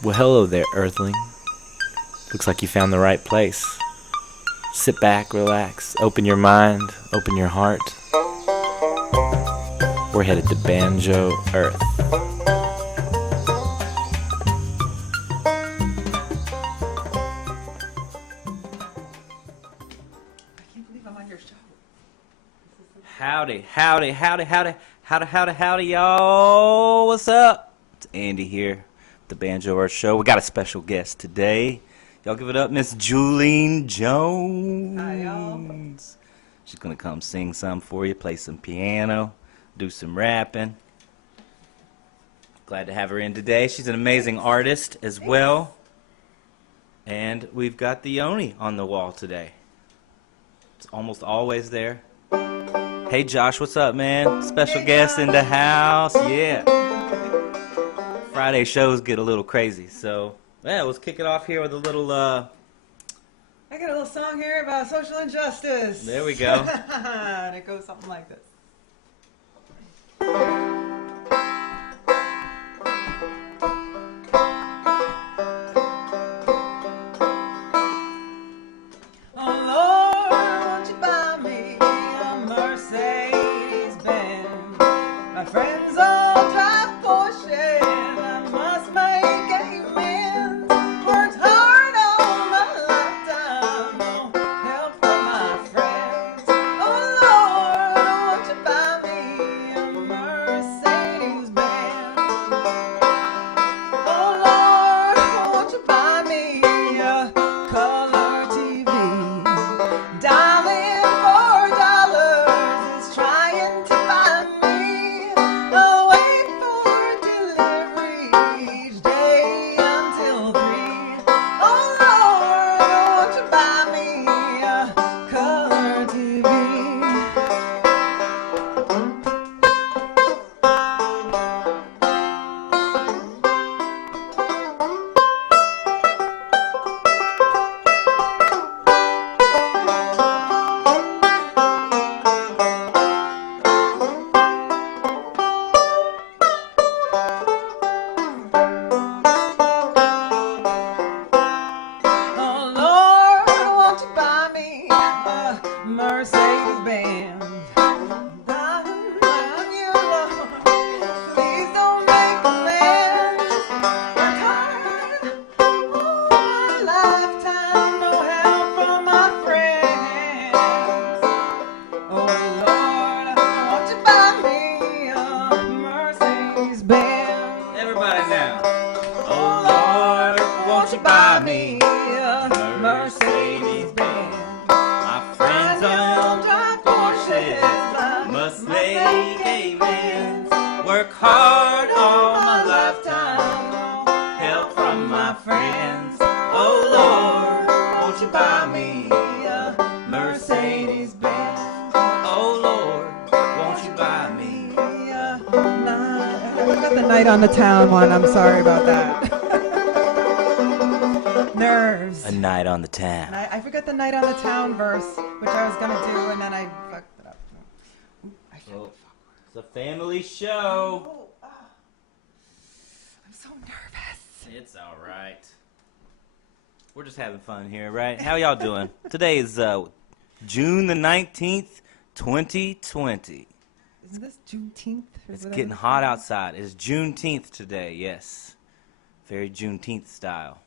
Well, hello there, Earthling. Looks like you found the right place. Sit back, relax, open your mind, open your heart. We're headed to Banjo, Earth. Howdy, y'all. What's up? It's Andy here, the Banjo Earth Show. We got a special guest today. Y'all give it up, Miss Juleen Jones. Hi, y'all. She's gonna come sing some for you, play some piano, do some rapping. Glad to have her in today. She's an amazing artist as well. And we've got the Yoni on the wall today. It's almost always there. Hey Josh, what's up, man? Special guest in the house. Yeah. Friday shows get a little crazy, so yeah, let's kick it off here with a little I got a little song here about social injustice. There we go. And it goes something like this. On the town one. I'm sorry about that. Nerves. A night on the town. I forgot the night on the town verse, which I was gonna do, and then I fucked it up. Well, it's a family show. I'm so nervous. It's all right. We're just having fun here, right? How y'all doing? Today is June the 19th, 2020. Isn't this Juneteenth? It's getting hot outside. It's Juneteenth today, yes. Very Juneteenth style.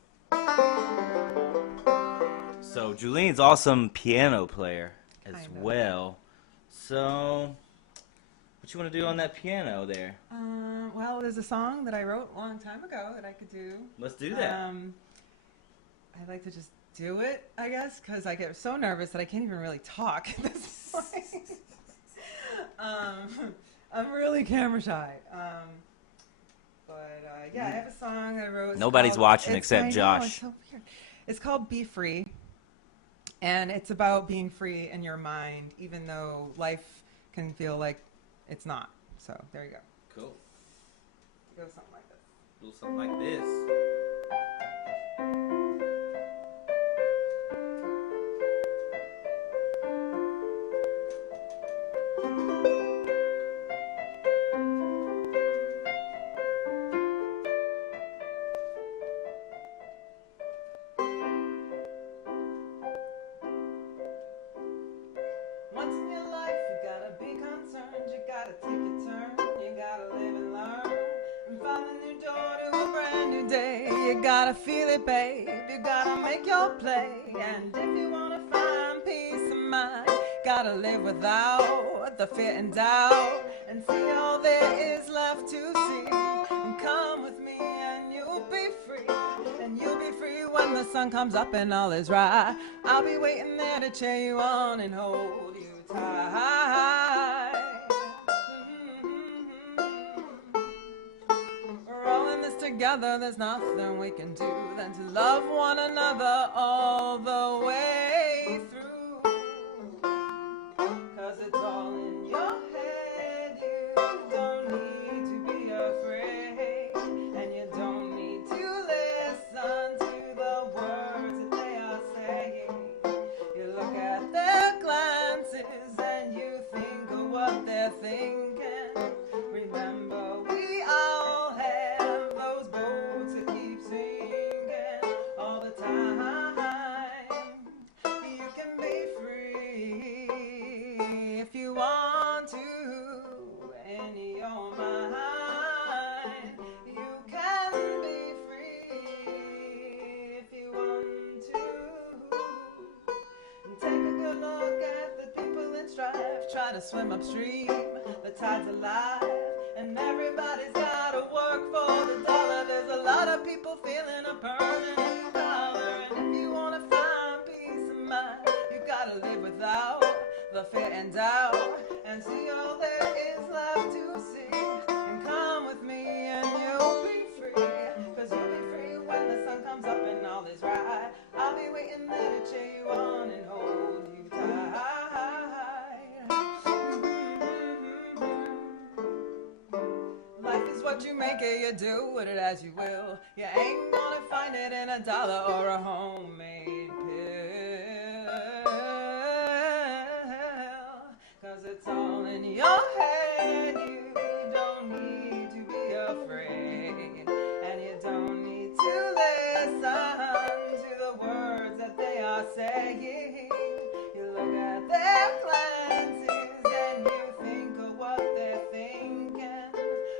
So, Juleen's awesome piano player as well. So, what you want to do on that piano there? Well, there's a song that I wrote a long time ago that I could do. Let's do that. I'd like to just do it, I guess, because I get so nervous that I can't even really talk at this point. I'm really camera shy. Yeah, I have a song I wrote. Nobody's watching except Josh. It's so weird. It's called Be Free. And it's about being free in your mind, even though life can feel like it's not. So there you go. Cool. It goes something like this. A little something like this. your door to a brand new day. You gotta feel it, babe. You gotta make your play. And if you wanna find peace of mind, gotta live without the fear and doubt, and see all there is left to see. And come with me and you'll be free. And you'll be free when the sun comes up and all is right. I'll be waiting there to cheer you on and hold you tight. We're all in this together, there's nothing we can do than to love one another all the way through. 'Cause it's all in your head, you don't need to be afraid. And you don't need to listen to the words that they are saying. You look at their glances and you think of what they're thinking. Remember, we all have those boats that keep sinking all the time. You can be free if you want to in your mind. You can be free if you want to. And take a good look at the people in strife. Try to swim upstream, the tide's alive. And everybody's gotta work for the dollar. There's a lot of people feeling a burning dollar. And if you wanna find peace of mind, you gotta live without the fear and doubt, and see all there is left to see. And come with me and you'll be free. 'Cause you'll be free when the sun comes up and all is right. I'll be waiting there to cheer you on and hold you tight. Life is what you make it, you do with it as you will. You ain't gonna find it in a dollar or a homemade pill. 'Cause it's all in your head, you don't need to be afraid. And you don't need to listen to the words that they are saying. You look at their glances and you think of what they're thinking.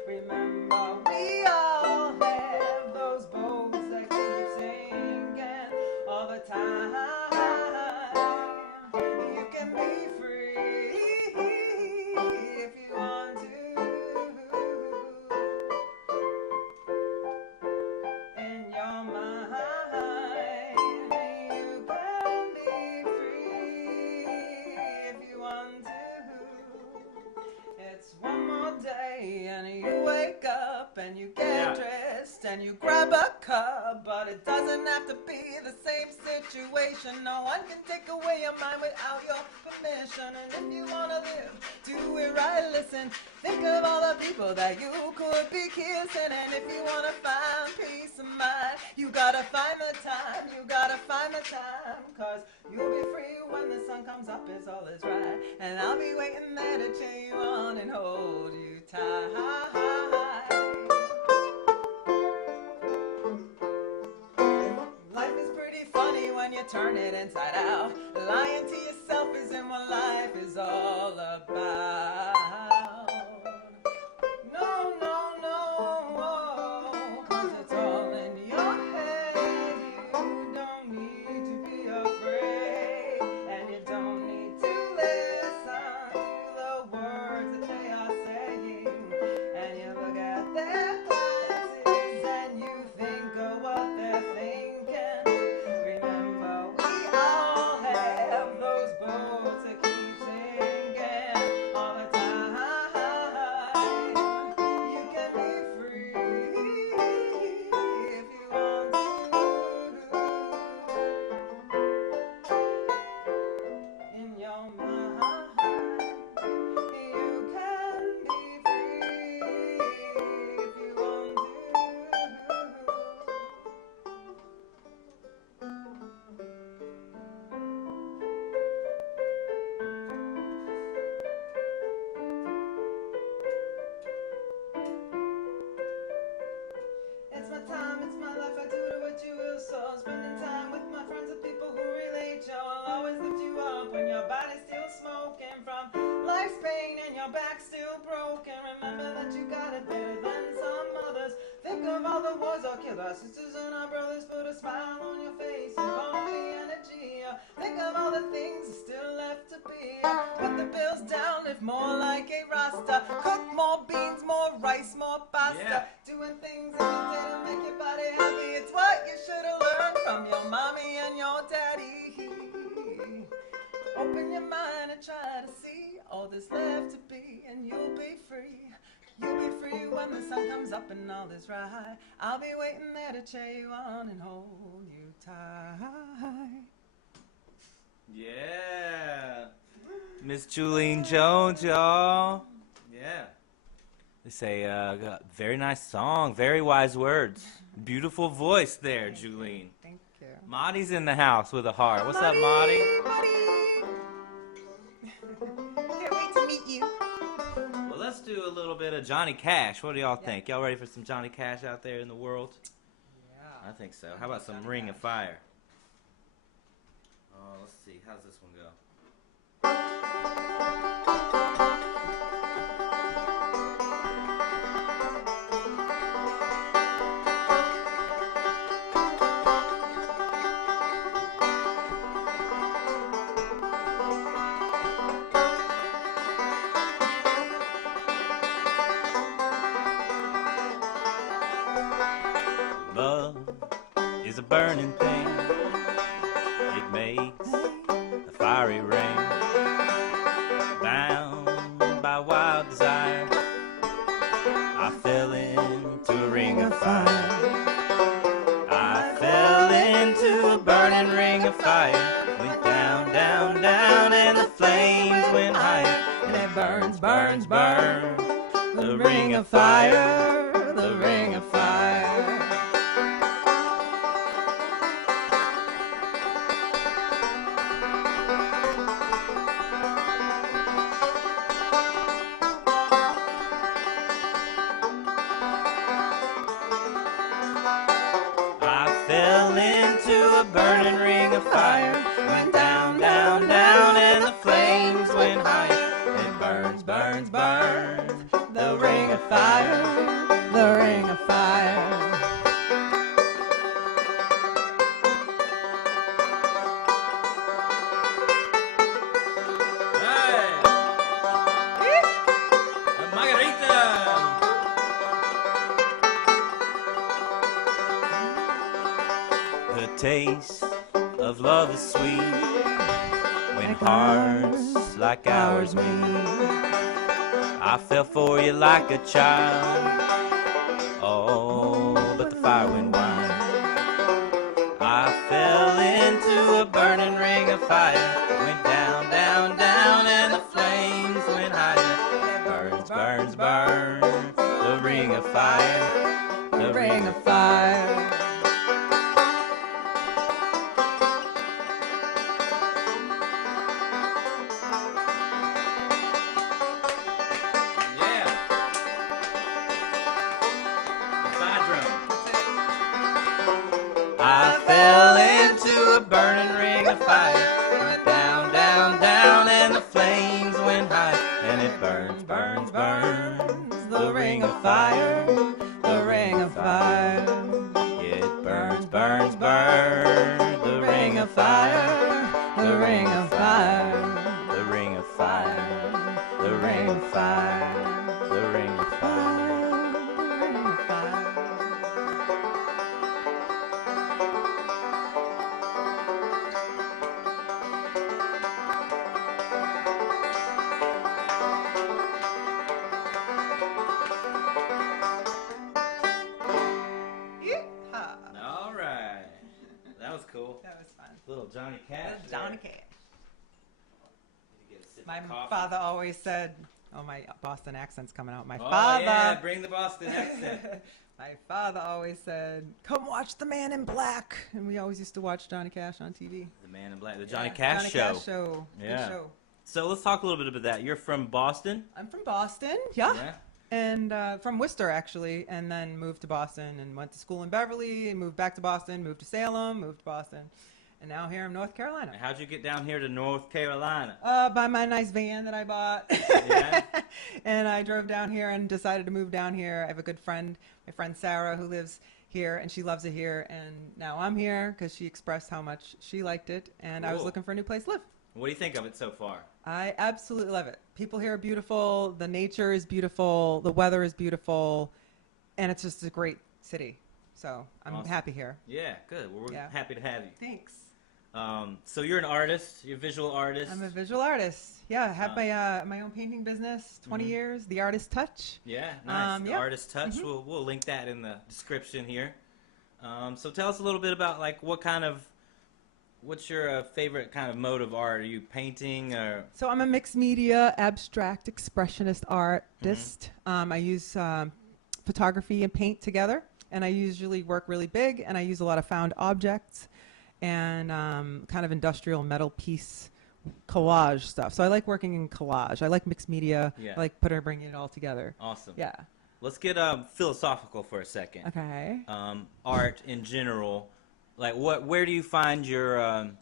Remember, we all have those boats that keep sinking all the time. You can be free if you want to. In your mind, you can be free if you want to. It's one more day and you wake up and you get dressed and you grab a cup, but it doesn't have to be the same situation. No one can take away your mind without your permission. And if you wanna live, do it right, listen. Think of all the people that you could be kissing. And if you wanna find peace of mind, you gotta find the time, you gotta find the time. 'Cause you'll be free when the sun comes up, it's all is right. And I'll be waiting there to cheer you on and hold you tight. Life is pretty funny when you turn it inside out. Lying to yourself isn't what life is all about. No, no, no, 'cause it's all in your head. You don't need to be afraid, and you don't need to listen to the words that they are saying. And you look at their glances and you think of what they're thinking. Remember, we all have those boats that keep sinking all the time. You can be free if you want to. In your mind, you can be free if you want to. It's my time, it's my life, I do it what you will. So spending time with my friends and people who relate. I'll always lift you up when your body's still smoking from life's pain and your back's still broken. Remember that you got it better than some others. Think of all the wars our killed our sisters and our brothers. Put a smile on your face and calm the energy. Think of all the things that's still left to be. Put the bills down, live more like a Rasta. Cook more beans, more rice, more pasta. Yeah. Doing things every day to make your body happy. It's what you should have learned from your mommy and your daddy. Open your mind and try to see all there's left to be, and you'll be free. You'll be free when the sun comes up and all is right. I'll be waiting there to cheer you on and hold you tight. Yeah. Miss Juleen Jones, y'all. Yeah. They say, very nice song, very wise words. Beautiful voice there, Juleen. Thank you. Marty's in the house with a heart. What's up, Marty? Can't wait to meet you. Well, let's do a little bit of Johnny Cash. What do y'all think? Y'all ready for some Johnny Cash out there in the world? Yeah. I think so. How about some Ring of Fire? Oh, let's see. How's this one go? Love is a burning thing. It makes a fiery ring. Bound by wild desire, I fell into a ring of fire. I fell into a burning ring of fire. Went down, down, down, and the flames went higher. And it burns, burns, burns. The ring of fire, the ring of fire. I fell into a burning ring of fire. Went down, down, down, and the flames went higher. It burns, burns, burns. The ring of fire, the ring of fire. The taste of love is sweet when hearts like ours meet. I fell for you like a child. Oh, but the fire went wild. I fell into a burning ring of fire. Went down, down, down, and the flames went higher. It burns, burns, burns. The ring of fire. The ring of fire. I fell into a burning ring of fire. Went down, down, down, and the flames went high. And it burns, burns, burns. The ring of fire, the ring of fire. It burns, burns, burns. The ring of fire, the ring of fire. The ring of fire, the ring of fire. The ring of fire, the ring of fire. All right. That was cool. That was fun. Little Johnny Cash. Johnny there. Cash. Need to get a sip My of coffee. father always said, oh, my Boston accent's coming out. My Oh, father. yeah, bring the Boston accent. My father always said, come watch The Man in Black. And we always used to watch Johnny Cash on TV. The Man in Black. The Johnny Yeah, Cash Show. Johnny Cash Show. Good Yeah. show. So let's talk a little bit about that. You're from Boston? I'm from Boston. Yeah. And from Worcester, actually. And then moved to Boston and went to school in Beverly. And moved back to Boston. Moved to Salem. Moved to Boston. And now here in North Carolina. How'd you get down here to North Carolina? By my nice van that I bought. Yeah. And I drove down here and decided to move down here. I have a good friend, my friend Sarah, who lives here, and she loves it here. And now I'm here because she expressed how much she liked it, and I was Cool. looking for a new place to live. What do you think of it so far? I absolutely love it. People here are beautiful. The nature is beautiful. The weather is beautiful. And it's just a great city. So I'm Awesome. happy here. Yeah, good. Well, we're Yeah. happy to have you. Thanks. So you're an artist. You're a visual artist. I'm a visual artist. Yeah, I have my own painting business, 20 years, The Artist Touch. Yeah, nice. The yeah. Artist Touch. We'll link that in the description here. So tell us a little bit about like what's your favorite kind of mode of art? Are you painting or? So I'm a mixed media, abstract, expressionist artist. I use photography and paint together, and I usually work really big, and I use a lot of found objects and kind of industrial metal piece collage stuff. So I like working in collage. I like mixed media. Yeah. I like bringing it all together. Awesome. Yeah. Let's get philosophical for a second. Okay. Art in general, like where do you find your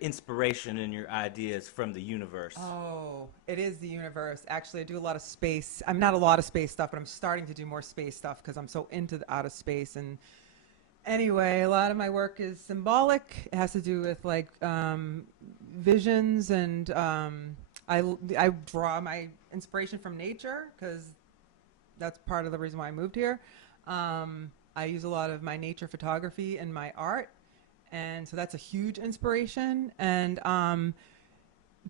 inspiration and your ideas from the universe? Oh, it is the universe. Actually, I do a lot of space. I'm not a lot of space stuff, but I'm starting to do more space stuff because I'm so into the outer space. And anyway, a lot of my work is symbolic. It has to do with like visions, and I draw my inspiration from nature because that's part of the reason why I moved here. I use a lot of my nature photography in my art, and so that's a huge inspiration. And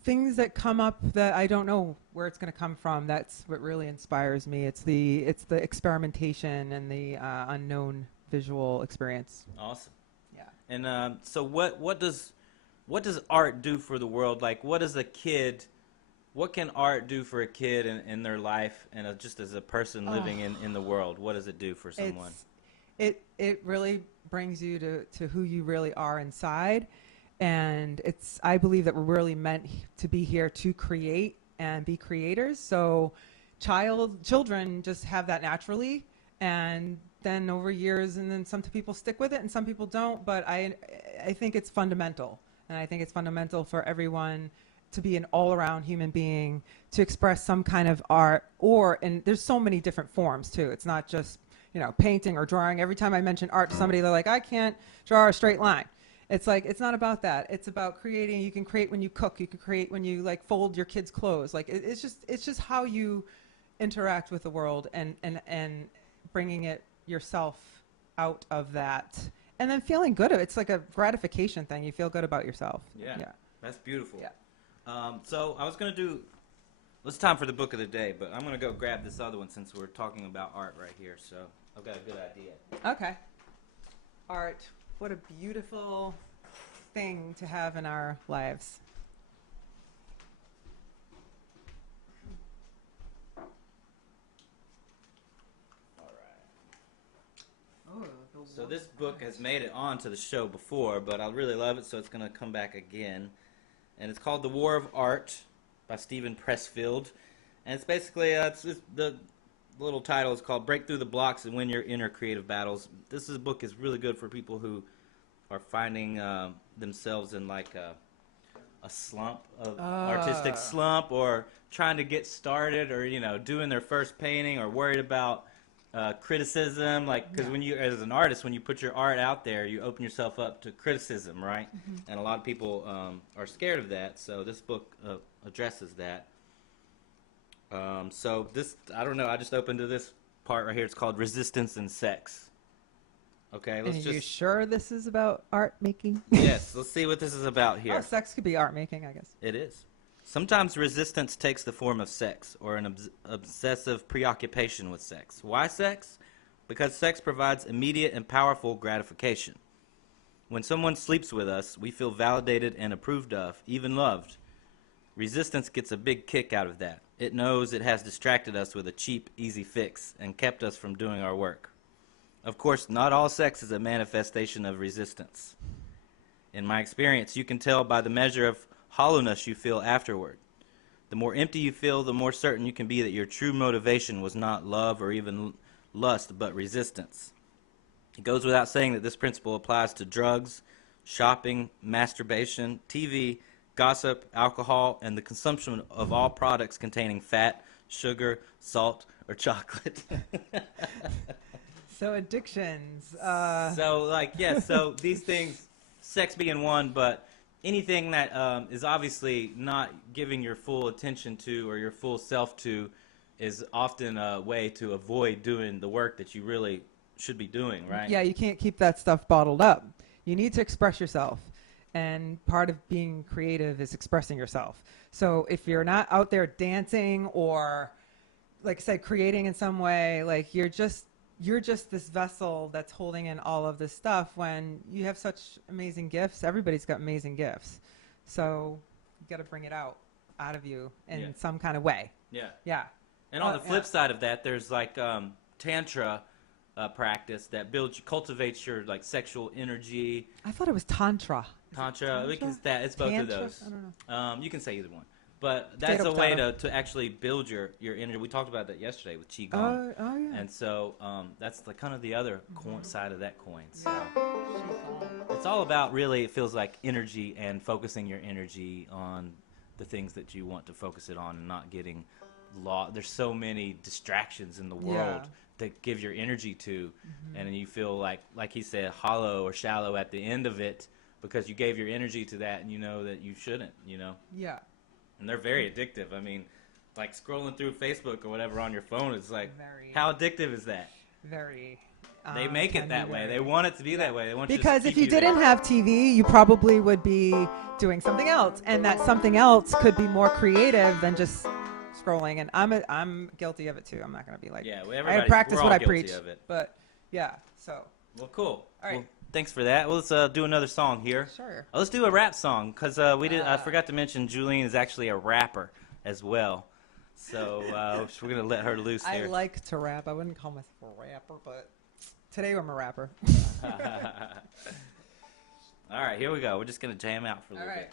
things that come up that I don't know where it's going to come from, that's what really inspires me. It's the experimentation and the unknown visual experience. Awesome. Yeah. And so what does art do for the world? Like what can art do for a kid in their life and just as a person living in the world? What does it do for someone? It really brings you to who you really are inside. And I believe that we're really meant to be here to create and be creators. So children just have that naturally, and then over years, and then some people stick with it and some people don't. But I think it's fundamental, and I think it's fundamental for everyone to be an all-around human being, to express some kind of art, and there's so many different forms too. It's not just painting or drawing. Every time I mention art to somebody, they're like, I can't draw a straight line. It's like, it's not about that. It's about creating. You can create when you cook. You can create when you like fold your kids' clothes. Like it's just how you interact with the world and bringing it yourself out of that, and then feeling good. It's like a gratification thing. You feel good about yourself. Yeah. That's beautiful. Yeah. So I was going to do, it's time for the book of the day, but I'm going to go grab this other one since we're talking about art right here. So I've got a good idea. Okay. Art. What a beautiful thing to have in our lives. All right. So this book has made it onto the show before, but I really love it, so it's going to come back again. And it's called The War of Art by Stephen Pressfield. And it's basically, the little title is called Break Through the Blocks and Win Your Inner Creative Battles. This book is really good for people who are finding themselves in like a slump, artistic slump, or trying to get started, or doing their first painting, or worried about criticism. Like, because when you, as an artist, when you put your art out there, you open yourself up to criticism, right? Mm-hmm. And a lot of people are scared of that. So this book addresses that. So this, I don't know, I just opened to this part right here. It's called Resistance and Sex. Okay, let's Are you sure this is about art making? Yes, let's see what this is about here. Oh, sex could be art making, I guess. It is. Sometimes resistance takes the form of sex, or an obsessive preoccupation with sex. Why sex? Because sex provides immediate and powerful gratification. When someone sleeps with us, we feel validated and approved of, even loved. Resistance gets a big kick out of that. It knows it has distracted us with a cheap, easy fix and kept us from doing our work. Of course, not all sex is a manifestation of resistance. In my experience, you can tell by the measure of hollowness you feel afterward. The more empty you feel, the more certain you can be that your true motivation was not love or even lust, but resistance. It goes without saying that this principle applies to drugs, shopping, masturbation, TV, gossip, alcohol, and the consumption of all products containing fat, sugar, salt, or chocolate. So addictions. So these things, sex being one, but anything that is obviously not giving your full attention to or your full self to is often a way to avoid doing the work that you really should be doing, right? Yeah, you can't keep that stuff bottled up. You need to express yourself. And part of being creative is expressing yourself. So if you're not out there dancing or, like I said, creating in some way, like you're just this vessel that's holding in all of this stuff when you have such amazing gifts. Everybody's got amazing gifts. So you got to bring it out of you in some kind of way. Yeah. Yeah. And on the flip side of that, there's like tantra practice that cultivates your like sexual energy. I thought it was tantra. Tantra? It's both Tantra? of those. I don't know. You can say either one. But that's a way to actually build your energy. We talked about that yesterday with Qigong. Oh, yeah. And so that's the kind of the other side of that coin. So it's all about, really, it feels like energy and focusing your energy on the things that you want to focus it on and not getting lost. There's so many distractions in the world that give your energy to, and then you feel like he said, hollow or shallow at the end of it because you gave your energy to that and you know that you shouldn't, Yeah. And they're very addictive. I mean, like scrolling through Facebook or whatever on your phone, it's like, how addictive is that? Very. They make it that way. They want it to be that way. They want because you to if you didn't have TV, you probably would be doing something else, and that something else could be more creative than just scrolling. And I'm guilty of it too. I'm not gonna be like, I practice what I preach. But yeah, so. Well, cool. All right. Well, thanks for that. Well, let's do another song here. Sure. Let's do a rap song because I forgot to mention Juleen is actually a rapper as well. So we're gonna let her loose here. I like to rap. I wouldn't call myself a rapper, but today I'm a rapper. All right, here we go. We're just gonna jam out for a little bit.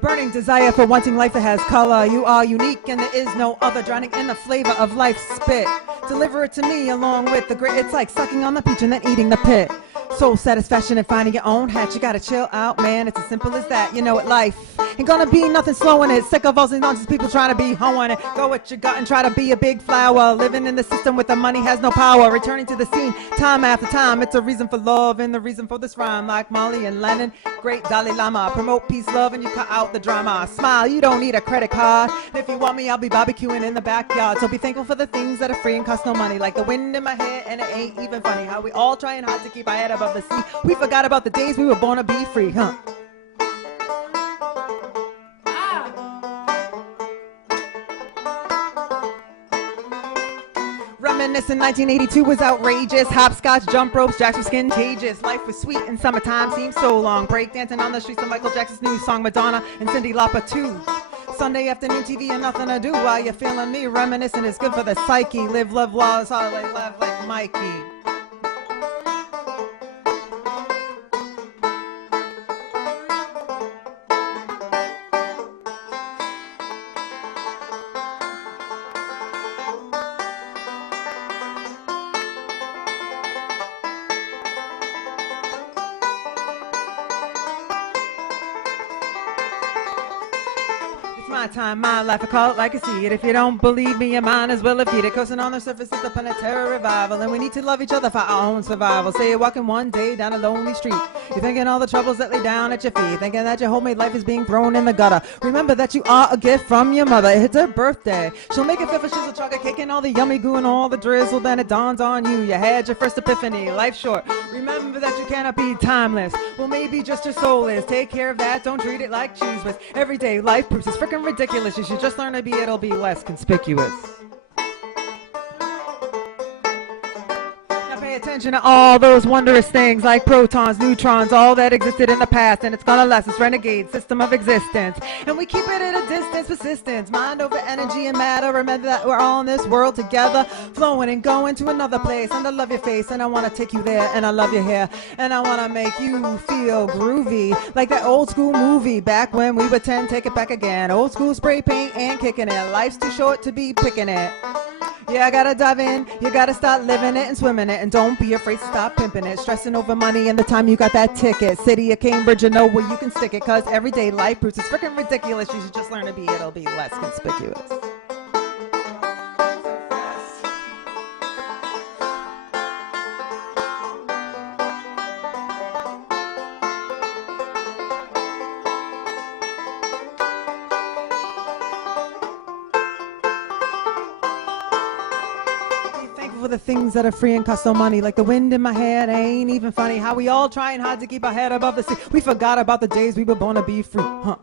Burning desire for wanting life that has color. You are unique and there is no other. Drowning in the flavor of life's spit. Deliver it to me along with the grit. It's like sucking on the peach and then eating the pit. Soul satisfaction and finding your own hatch. You gotta chill out, man. It's as simple as that. You know it, life ain't gonna be nothing slowing it. Sick of all these nonsense people trying to be hoeing it. Go what you got and try to be a big flower. Living in the system with the money has no power. Returning to the scene time after time. It's a reason for love and the reason for this rhyme. Like Molly and Lennon, great Dalai Lama. Promote peace, love, and you cut out the drama. Smile, you don't need a credit card. And if you want me, I'll be barbecuing in the backyard. So be thankful for the things that are free and cost no money. Like the wind in my hair, and it ain't even funny how we all trying hard to keep our head above the sea. We forgot about the days we were born to be free, huh? Reminiscing 1982 was outrageous. Hopscotch, jump ropes, jacks were skin-tagious. Life was sweet and summertime seemed so long. Breakdancing on the streets of Michael Jackson's new song, Madonna and Cyndi Lauper too. Sunday afternoon TV and nothing to do while you're feeling me. Reminiscing is good for the psyche. Live, love, lawless, holiday, laugh like Mikey. My time, my life, I call it like I see it. If you don't believe me, you might as well defeat it. Coasting on the surface is the planetary revival, and we need to love each other for our own survival. Say you're walking one day down a lonely street. You're thinking all the troubles that lay down at your feet, thinking that your homemade life is being thrown in the gutter. Remember that you are a gift from your mother. It's her birthday. She'll make a fit for shizzle, chocolate cake, and all the yummy goo and all the drizzle. Then it dawns on you. You had your first epiphany. Life's short. Remember that you cannot be timeless. Well, maybe just your soul is. Take care of that. Don't treat it like cheese whiz. Everyday life proofs is freaking ridiculous. You should just learn to be. It'll be less conspicuous. attention to all those wondrous things like protons, neutrons, all that existed in the past, and it's gonna last this renegade system of existence. And we keep it at a distance, persistence, mind over energy and matter. Remember that we're all in this world together, flowing and going to another place. And I love your face, and I wanna take you there, and I love your hair, and I wanna make you feel groovy, like that old school movie back when we were 10. Take it back again, old school spray paint and kicking it. Life's too short to be picking it. Yeah, I gotta dive in, you gotta start living it and swimming it, and don't be afraid to stop pimping it, stressing over money and the time you got that ticket. City of Cambridge, you know where you can stick it, cause everyday life proves it's freaking ridiculous. You should just learn to be, it'll be less conspicuous. For the things that are free and cost no money, like the wind in my hair. It ain't even funny how we all trying hard to keep our head above the sea. We forgot about the days we were born to be free, huh?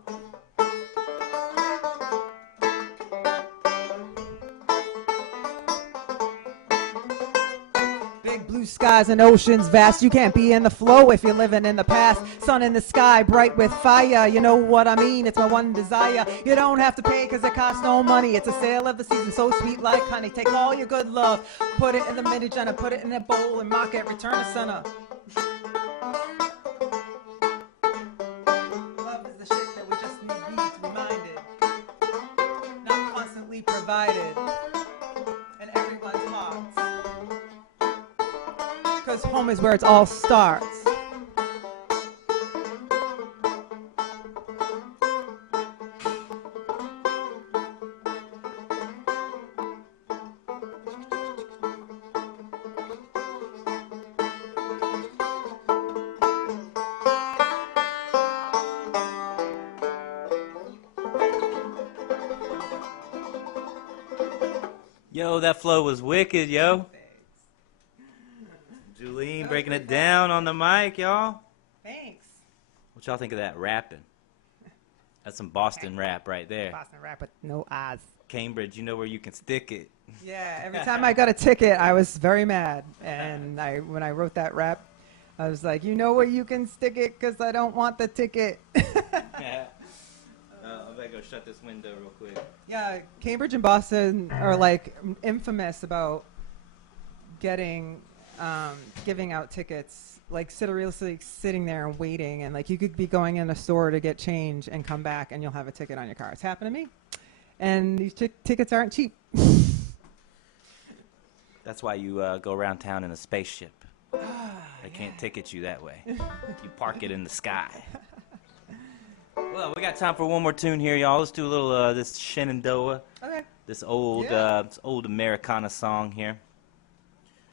Big blue skies and oceans vast. You can't be in the flow if you're living in the past. Sun in the sky, bright with fire. You know what I mean? It's my one desire. You don't have to pay cause it costs no money. It's a sale of the season, so sweet like honey. Take all your good love, put it in the mini jar, put it in a bowl and mock it, return to center. Love is the shit that we just need reminded, not constantly provided in everyone's hearts. Cause home is where it all starts. Yo, that flow was wicked, yo. Juleen breaking it down on the mic, y'all. Thanks. What y'all think of that rapping? That's some Boston rap right there. Boston rap with no eyes. Cambridge, you know where you can stick it. Yeah, every time I got a ticket, I was very mad. And when I wrote that rap, I was like, you know where you can stick it because I don't want the ticket. Yeah. I better go shut this window real quick. Yeah, Cambridge and Boston are like infamous about giving out tickets, like seriously sitting there and waiting, and like you could be going in a store to get change and come back and you'll have a ticket on your car. It's happened to me, and these tickets aren't cheap. That's why you go around town in a spaceship. They can't ticket you that way. You park it in the sky. Well, we got time for one more tune here, y'all. Let's do a little this Shenandoah. Okay. This old Americana song here.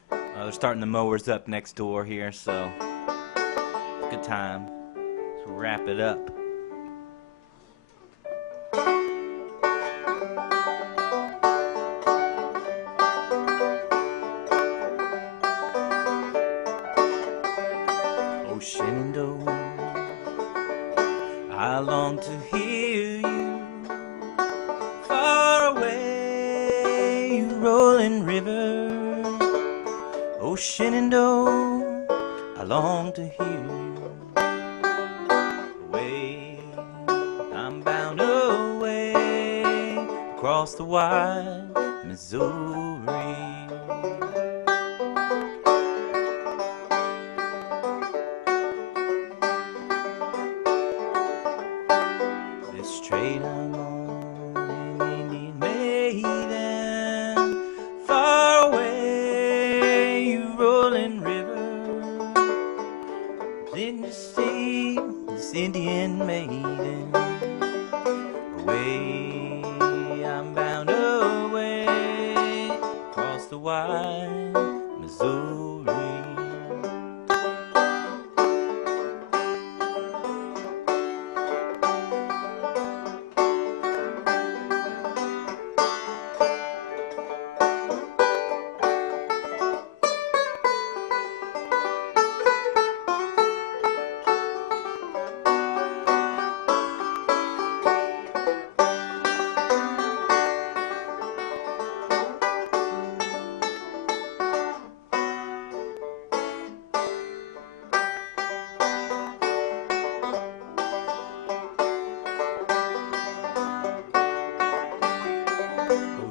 They're starting the mowers up next door here, so good time to wrap it up. Oh, Shenandoah, I long to hear you far away, you rolling river. Oh, Shenandoah, I long to hear you. Away, I'm bound away across the wide Missouri. This trade I'm on, an Indian maiden, far away, you rolling river. Didn't you see this Indian maiden? Away, I'm bound away across the wide Missouri.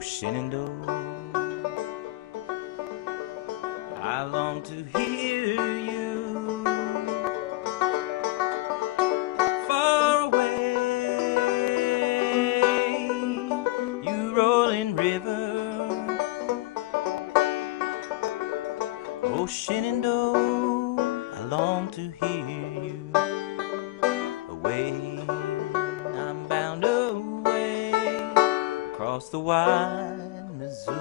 Shenandoah. I long to hear you far away, you rolling river. Oh, Shenandoah, I long to hear you away. I'm bound away across the wide Missouri.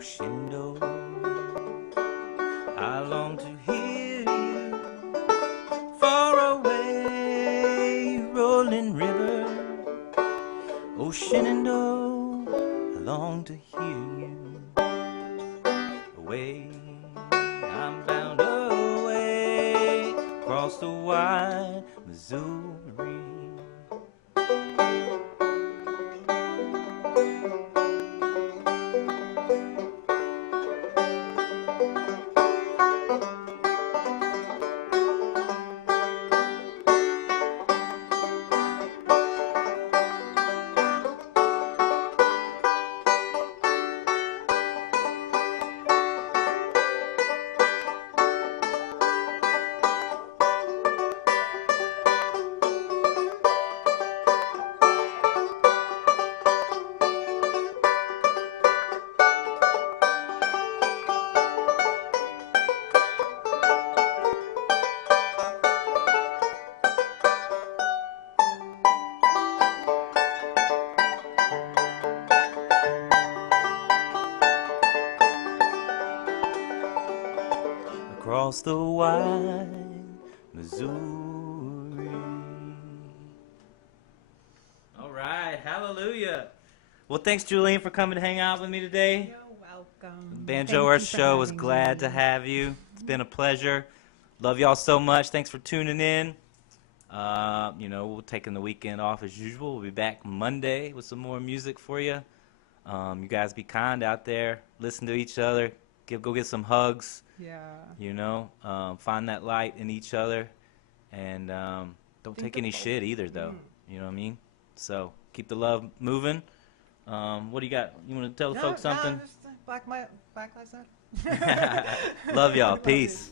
Shenandoah, I long to hear you far away, rolling river. Oh, Shenandoah, I long to hear you away. I'm bound away across the wide Missouri. Across the wide Missouri. All right, hallelujah. Well, thanks, Juleen, for coming to hang out with me today. You're welcome. The Banjo Earth Show was glad to have you. It's been a pleasure. Love y'all so much. Thanks for tuning in. We're taking the weekend off as usual. We'll be back Monday with some more music for you. You guys be kind out there. Listen to each other. Go get some hugs. Yeah. Find that light in each other. And don't take any shit either, though. You know what I mean? So keep the love moving. What do you got? You want to tell the folks something? No, just Black Lives Matter. Love y'all. Peace.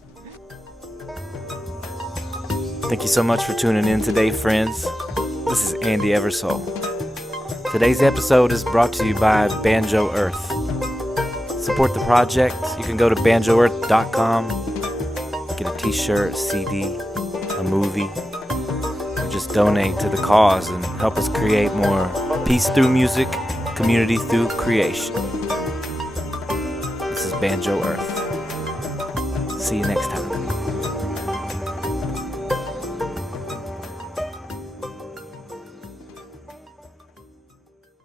Thank you so much for tuning in today, friends. This is Andy Eversole. Today's episode is brought to you by Banjo Earth. Support the project. You can go to banjoearth.com, get a t-shirt, CD, a movie, or just donate to the cause and help us create more peace through music, community through creation. This is Banjo Earth. See you next time.